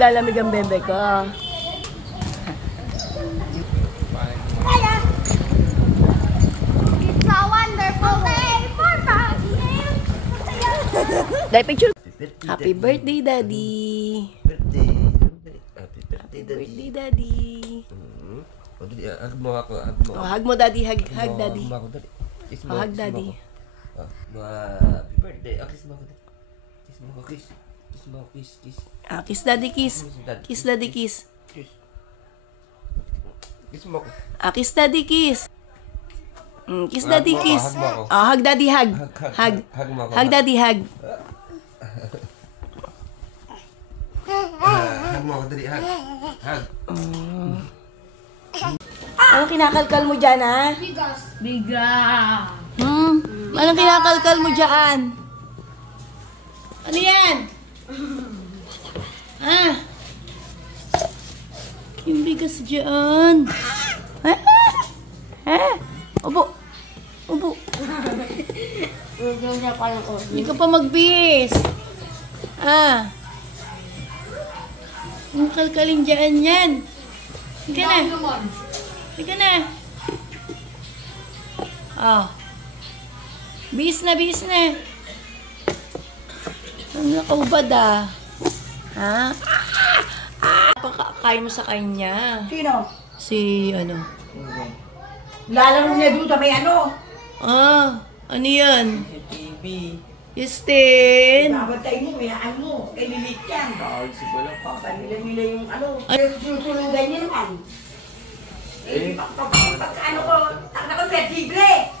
Lalamig ang bebe ko. It's a wonderful day for Daddy. Dahil picture. Happy birthday, Daddy. Happy birthday, Birthday, Daddy. Hug mo ako. Oh, hug mo, Daddy. Hug Daddy. Hug mo ako, Daddy. Kiss mo. Oh, hug Daddy. Happy birthday. Kiss mo ako, Daddy. Kiss mo ako, kiss. Kiss mo ako, kiss. Kiss, Daddy, kiss. Kiss, Daddy, kiss. Kiss mo ako. Kiss, Daddy, kiss. Kiss, Daddy, kiss. Hug mo ako. Hug, Daddy, hug. Hug. Hug mo ako. Hug, Daddy, hug. Hug mo ako, Daddy. Hug. Anong kinakalkal mo dyan, ha? Bigas. Anong kinakalkal mo dyan? Ano yan? Yung bigas dyan. Ubo. Hindi ka pa magbihis. Yung kalkalin dyan yan. Sige na. Sige na. Bihis na. Ang nakaubad Pakakain mo sa kanya. Sino? Si ano? Lalaro niya doon sa may ano? Ano yan? TV. Justin! Babantay mo, may ano, kay Lilit yan. Panila yung ano, tutulugan niya naman. Pagka ano ko, takna ko, perdible.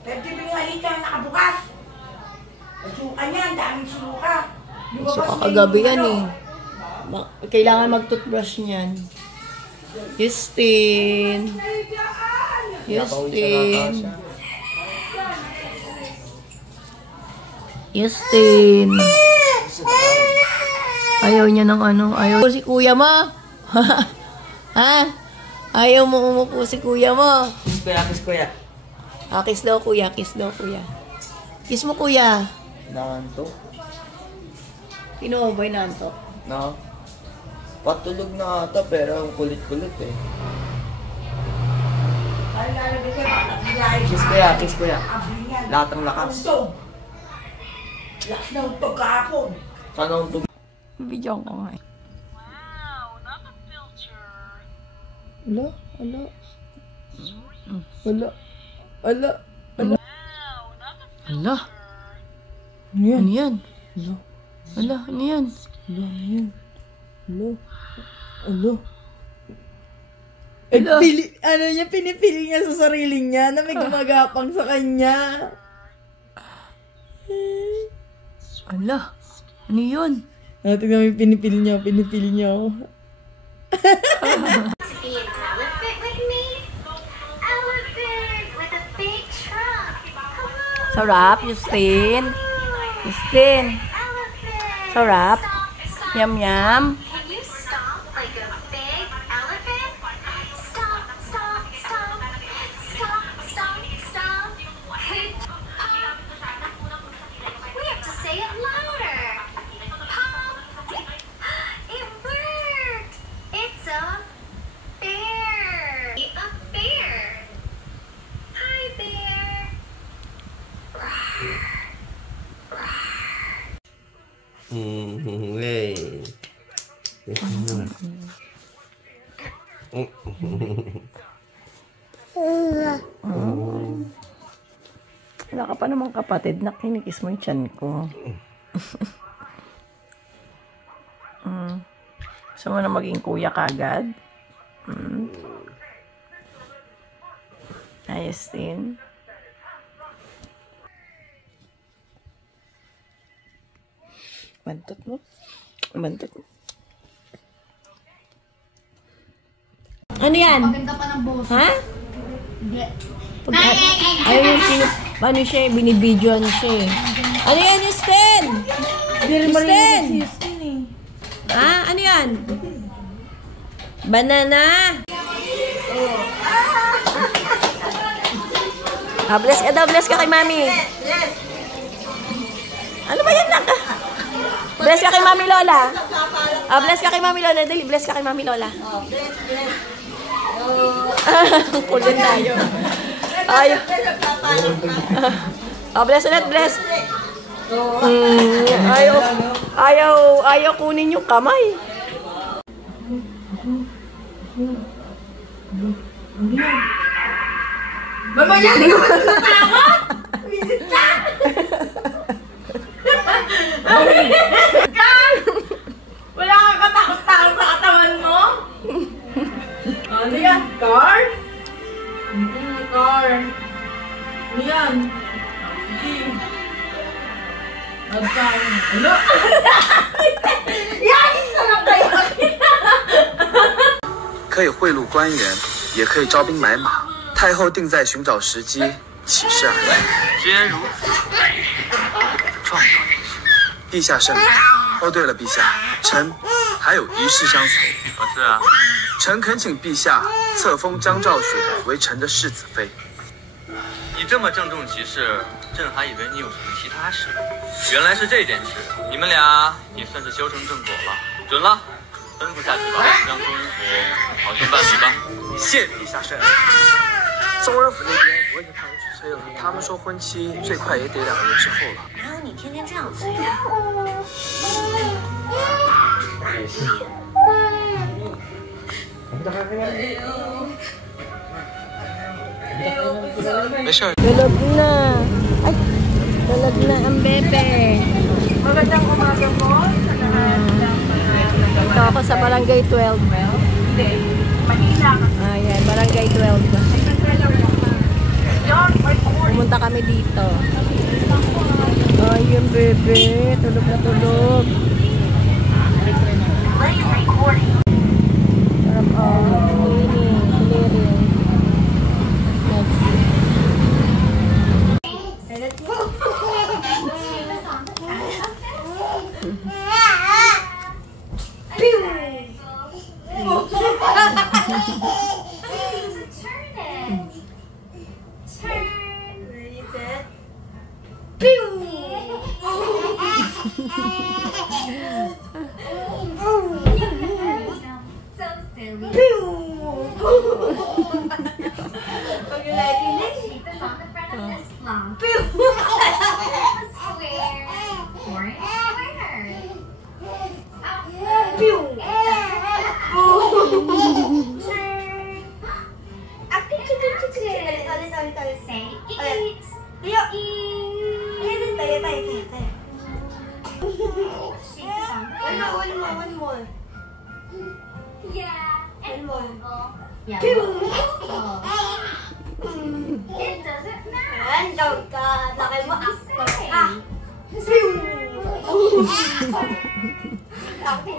Perdible nga halita, nakabukas. Suka niya, ang daming suka. Suka kagabi yan eh. Kailangan mag-toothbrush niyan. Justin! Ayaw niya ng ano. Ayaw si kuya mo. Ayaw mo umupo si kuya mo. Kiss kuya. Kiss daw kuya. Kiss mo kuya. Nanto? Pinuobay na antok. No? Patulog na ata pero ang kulit-kulit eh. Kiss kuya. Lahat ng lakas. Lakas na utog kahapon. Sana ang tug... Video ko nga eh. Wow, not a filter. Ala. Wow, not a filter. Ano yan? Ano yan? Ano niya, pinipili niya sa sarili niya na may gumagapang sa kanya. Ala, ano yun? Tingnan mo yung pinipili niya. Be an elephant with me? Elephant with a big trunk. Hello. Sarap, Justin. Elephant. Sarap. Stop. Yum. Can you stomp like a big elephant? Stomp. We have to say it louder. Pop. It worked. It's a bear. A bear. Hi, bear. Wala ka pa namang kapatid na kinikis mo yung tiyan ko. Gusto mo na maging kuya kagad? Ayos din. Bantot mo. Ano yan? Maganda pa ng boss. Ha? Ayun yung ano siya, binibidyoan siya eh. Ano yan, Justin? Justin! Ano yan? Banana? Bless ka kay mami. Ano ba yan, Naka? Bless ka kay Mami Lola. Bless ka kay Mami Lola. Dali, bless ka kay Mami Lola. Kulit tayo. Bless ulit, bless. Ayaw kunin yung kamay. Mamaya, hindi ko matatawa! Visit ka! Wala kang katakot-takot sa katawan mo? Ano yan? Car? Car. Ano yan? Ano? Yan! Sarap kayo! 可以贿赂官员，也可以招兵买马。太后定在寻找时机起事而来。既然如此，状告人士，陛下圣明。哦，对了，陛下，臣还有一事相求。是啊，臣恳请陛下册封江兆雪为臣的世子妃。你这么郑重其事，朕还以为你有什么其他事。原来是这件事，你们俩也算是修成正果了。准了，吩咐下去吧，让宗人府好生办理吧。谢陛下圣恩。宗人府那边我已经派人去催了，他们说婚期最快也得2个月之后了。哪有你天天这样催的？没事儿。 Tulog na. Ay, tulog na ang bebe. Magandang umaga po. Ito ako sa Barangay 12. Hindi. Mahina ka. Ayan, Barangay 12. Pumunta kami dito. Ay, yung bebe. Tulog na tulog. Sarap, cleaning, clearing. One more. Yeah. And Google. Yeah. It doesn't matter. And don't laki mo ako ka. Sakti.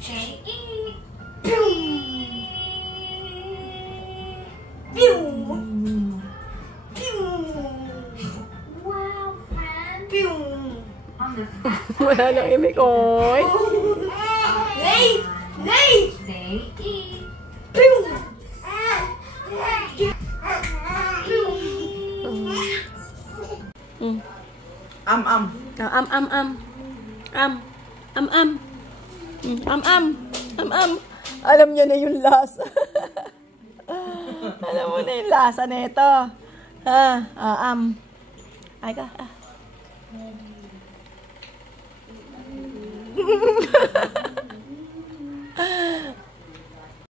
Say eat. Wow, friend. On the Wala lang imik, oy. Say eat. Am. Alam niya na yung lasa. Alam mo na yung lasa na ito. Ay ka.